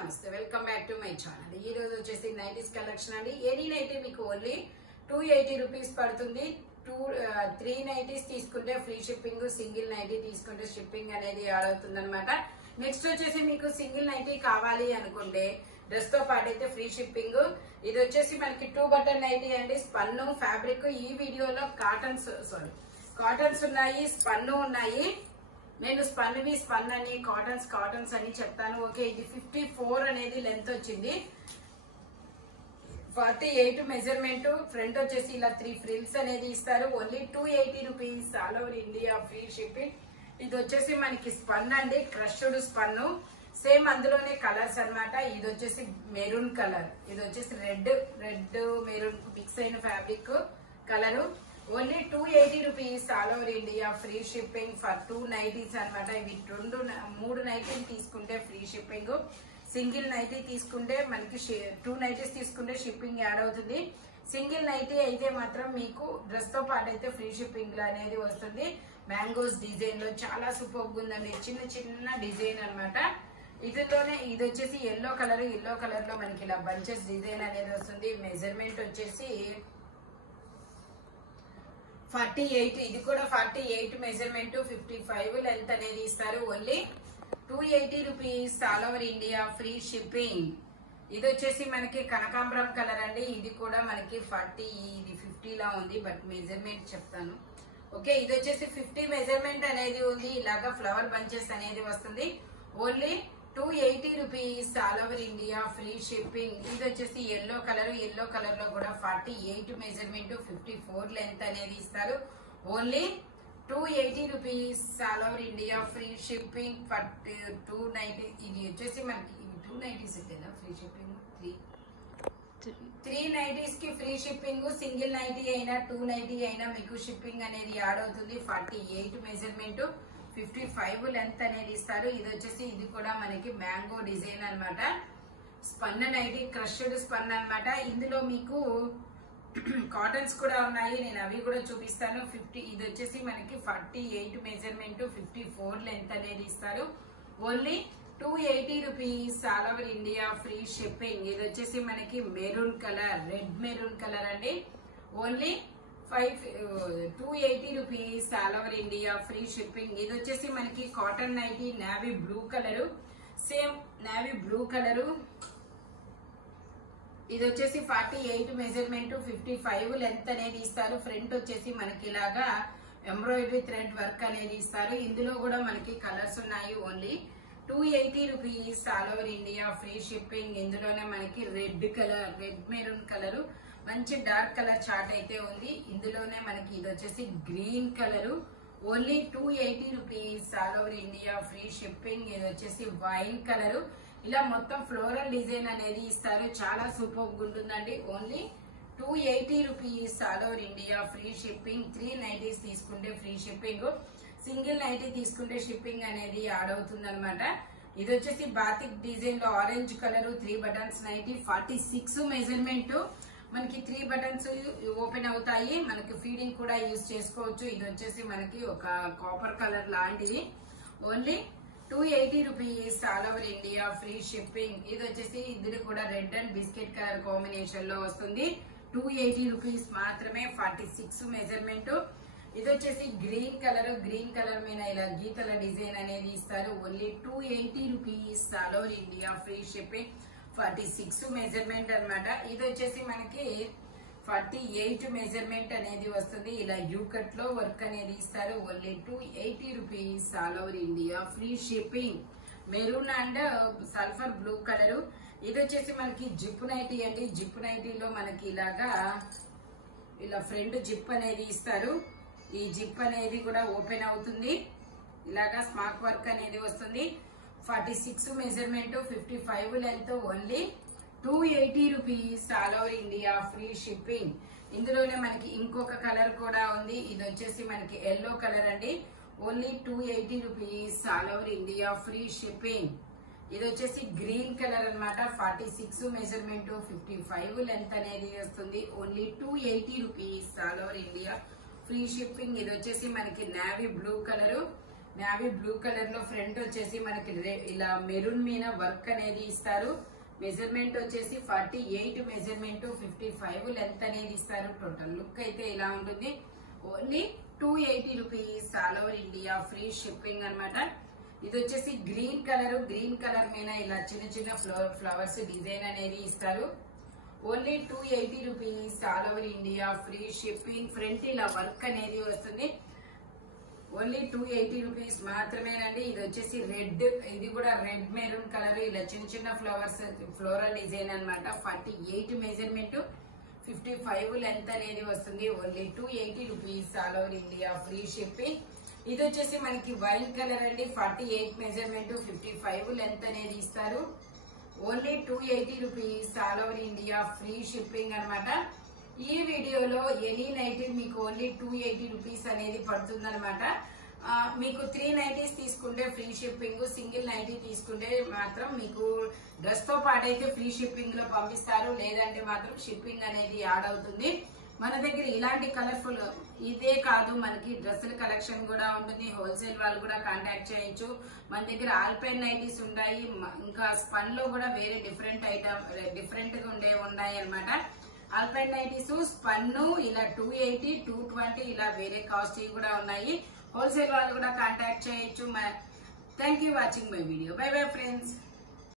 నమస్తే welcome back to my channel. ఈ రోజు వచ్చేసి నైటీస్ కలెక్షన్ అండి. ఎనీ నైటీ మీకు ఓన్లీ 280 రూపీస్ పడుతుంది. 3 నైటీస్ తీసుకుంటే ఫ్రీ షిప్పింగ్, సింగిల్ నైటీ తీసుకుంటే షిప్పింగ్ అనేది యాడ్ అవుతుంది అనమాట. నెక్స్ట్ వచ్చేసి మీకు సింగిల్ నైటీ కావాలి అనుకుంటే డ్రెస్ తో పాటు అయితే ఫ్రీ షిప్పింగ్. ఇది వచ్చేసి మనకి 2 బటన్ నైటీ అండి. స్పన్ను ఫ్యాబ్రిక్. ఈ వీడియోలో కాటన్స్ ఉన్నాయి, స్పన్ను ఉన్నాయి. నేను స్పన్ అని కాటన్స్ అని చెప్తాను. ఓకే, ఇది 54 అనేది లెంత్ వచ్చింది, 48 మెజర్మెంట్. ఫ్రంట్ వచ్చేసి ఇలా 3 ఫ్రిల్స్ అనేది ఇస్తారు. Only 280 rupees, all over India free shipping. ఇది వచ్చేసి మనకి స్పన్ అండి, క్రష్డ్ స్పన్. సేమ్ అందులోనే కలర్స్ అన్నమాట. ఇది వచ్చేసి మెరూన్ కలర్, ఇది వచ్చేసి రెడ్ మెరూన్ మిక్స్ అయిన fabric colour. Only 280 rupees, all over India free shipping for 2 nighties అనమాట. ఇవి 3 నైటీలు తీసుకుంటే ఫ్రీ షిప్పింగ్, సింగిల్ నైటీ తీసుకుంటే మనకి 2 నైటీస్ తీసుకుంటే షిప్పింగ్ యాడ్ అవుతుంది. సింగిల్ నైటీ అయితే మాత్రం మీకు డ్రెస్ తో పాటు అయితే ఫ్రీ షిప్పింగ్ అనేది వస్తుంది. మ్యాంగోస్ డిజైన్ లో చాలా సూపర్ ఉందండి, చిన్న డిజైన్ అనమాట. ఇదిలోనే ఇది వచ్చేసి ఎల్లో కలర్ లో మనకి ఇలా బంచెస్ డిజైన్ అనేది వస్తుంది. మెజర్మెంట్ వచ్చేసి 48, ఇది కూడా 48 మెజర్మెంట్, 55 లెంత్ అనేది ఇస్తారు. Only 280 rupees, all over India free shipping. ఇది వచ్చేసి మనకి కనకాంబరం కలర్ అండి. ఇది కూడా మనకి 40, ఇది 50 లా ఉంది, బట్ మెజర్మెంట్ చెప్తాను. ఓకే, ఇది వచ్చేసి 50 మెజర్మెంట్ అనేది ఉంది. ఇలాగా ఫ్లవర్ బంచెస్ అనేది వస్తుంది. Only 280 rupees, all over India free shipping. ఇది వచ్చేసి ఎల్లో కలర్ లో కూడా 48 మెజర్మెంట్, 54 లెంత్ అనేది ఇస్తారు. Only 280 rupees, all over India free shipping for 290. ఇది వచ్చేసి మనకి 290 సెట్టేనా ఫ్రీ షిప్పింగ్? 3 నైటీస్ కి ఫ్రీ షిప్పింగ్. సింగిల్ నైటీ అయినా 290 అయినా మీకు షిప్పింగ్ అనేది యాడ్ అవుతుంది. 48 మెజర్మెంట్, 55 లెంత్ అనేది ఇస్తారు. ఇది వచ్చేసి ఇది కూడా మనకి మ్యాంగో డిజైన్ అనమాట. స్పన్ నైటీ, క్రష్డ్ స్పన్ అనమాట. ఇందులో మీకు కాటన్స్ కూడా ఉన్నాయి, నేను అవి కూడా చూపిస్తాను. ఇది వచ్చేసి మనకి 48 మెజర్మెంట్, 54 లెంత్ అనేది ఇస్తారు. Only 280 rupees, all over India free shipping. ఇది వచ్చేసి మనకి maroon colour, red maroon colour అండి. Only 280 rupees, all over India free shipping. ఇది వచ్చేసి మనకి cotton nighty, navy blue colour, same navy blue colour. ఇది వచ్చేసి 48 మెజర్మెంట్, 55 లెంత్ అనేది ఇస్తారు. ఫ్రంట్ వచ్చేసి మనకి ఇలాగా ఎంబ్రాయిడరీ థ్రెడ్ వర్క్ అనేది ఇస్తారు. ఇందులో కూడా మనకి కలర్స్ ఉన్నాయి. Only 280 rupees, all over India free shipping. ఇందులోనే మనకి రెడ్ మెరూన్ కలరు, మంచి డార్క్ కలర్ చార్ట్ అయితే ఉంది. ఇందులోనే మనకి ఇది వచ్చేసి green colour. Only 280 rupees, all over India free shipping. ఇది వచ్చేసి వైన్ కలరు. ఇలా మొత్తం ఫ్లోరల్ డిజైన్ అనేది ఇస్తారు. చాలా సూపర్ ఉంటుందండి. Only 280 rupees, all over India free shipping. 3 nighties తీసుకుంటే ఫ్రీ షిప్పింగ్, సింగిల్ నైటీ తీసుకుంటే షిప్పింగ్ అనేది యాడ్ అవుతుంది అనమాట. ఇది వచ్చేసి బాతిక్ డిజైన్ లో orange colour, 3 buttons nighty, 46 measurement. మనకి 3 బటన్స్ ఓపెన్ అవుతాయి. మనకి ఫీడింగ్ కూడా యూజ్ చేసుకోవచ్చు. ఇది వచ్చేసి మనకి ఒక కాపర్ కలర్ లాంటిది. Only 280 rupees, all over India free shipping. ఇది వచ్చేసి ఇది కూడా red and biscuit colour combination లో వస్తుంది. 280 రూపీస్ మాత్రమే, 46 మెజర్మెంట్. ఇది వచ్చేసి గ్రీన్ కలర్ మీద ఇలా గీతల డిజైన్ అనేది ఇస్తారు. Only 280 rupees, all over India free shipping, 46 measurement అనమాట. ఇది వచ్చేసి మనకి 48 మెజర్మెంట్ అనేది వస్తుంది. ఇలా యూకట్ లో వర్క్ అనేది ఇస్తారు. Only 280 rupees, all over India free shipping. Maroon and sulphur blue colour. ఇది వచ్చేసి మనకి జిప్ నైటీ అండి. జిప్ నైటీలో మనకి ఇలాగా ఇలా ఫ్రంట్ జిప్ అనేది ఇస్తారు. ఈ జిప్ అనేది కూడా ఓపెన్ అవుతుంది. ఇలాగా స్మార్ట్ వర్క్ అనేది వస్తుంది. 46 measurement, 55 length. Only 280 rupees, all over India free shipping. ఇందులోనే మనకి ఇంకొక కలర్ కూడా ఉంది. ఇది వచ్చేసి మనకి ఎల్లో కలర్ అండి. Only 280 rupees, all over India free shipping. ఇది వచ్చేసి గ్రీన్ కలర్ అనమాట. 46 మెజర్మెంట్, 55 లెంత్ అనేది వస్తుంది. Only 280 rupees, all over India free shipping. ఇది వచ్చేసి మనకి navy blue colour. Navy blue colour లో ఫ్రంట్ వచ్చేసి మనకి ఇలా మెరూన్ మీద వర్క్ అనేది ఇస్తారు. మెజర్మెంట్ వచ్చేసి 48 మెజర్మెంట్ 55 లెంత్ అనేది ఇస్తారు. టోటల్ లుక్ అయితే ఇలా ఉంటుంది. Only 280 rupees all over India free shipping అన్నమాట. ఇది వచ్చేసి గ్రీన్ కలర్ మీద ఇలా చిన్న చిన్న ఫ్లవర్స్ డిజైన్ అనేది ఇస్తారు. Only 280 rupees all over India free shipping. Front ఇలా వర్క్ అనేది వస్తుంది. ఓన్లీ 280 రూపీస్ మాత్రమేనండి. ఇది వచ్చేసి రెడ్, ఇది కూడా రెడ్ మెరూన్ కలర్ ఇలా చిన్న చిన్న ఫ్లవర్స్ ఫ్లోరల్ డిజైన్ అన్నమాట. 48 మెజర్మెంట్ 55 లెంత్ అనేది వస్తుంది. Only 280 rupees all over India free shipping. ఇది వచ్చేసి మనకి వైన్ కలర్ అండి. 48 మెజర్మెంట్ 55 లెంత్ అనేది ఇస్తారు. Only 280 rupees all over India free shipping అన్నమాట. ఈ వీడియోలో ఎనీ నైటీ మీకు ఓన్లీ 280 రూపీస్ అనేది పడుతుంది అనమాట. మీకు 3 నైటీస్ తీసుకుంటే ఫ్రీ షిప్పింగ్, సింగిల్ నైటీ తీసుకుంటే మాత్రం మీకు డ్రెస్ తో పాటు అయితే ఫ్రీ షిప్పింగ్ లో పంపిస్తారు, లేదంటే మాత్రం షిప్పింగ్ అనేది యాడ్ అవుతుంది. మన దగ్గర ఇలాంటి కలర్ఫుల్ ఇదే కాదు, మనకి డ్రెస్సుల కలెక్షన్ కూడా ఉంటుంది. హోల్సేల్ వాళ్ళు కూడా కాంటాక్ట్ చేయొచ్చు. మన దగ్గర ఆల్పైన్ నైటీస్ ఉంటాయి, ఇంకా స్పన్ లో కూడా వేరే డిఫరెంట్ గా ఉన్నాయి అన్నమాట. ఆల్పైన్ నైటీస్ స్పన్ ఇలా 280, 220 ఇలా వేరే కాస్ట్ కూడా ఉన్నాయి. హోల్సేల్ వాళ్ళు కూడా కాంటాక్ట్ చేయొచ్చు. Thank you watching my video. By bye friends.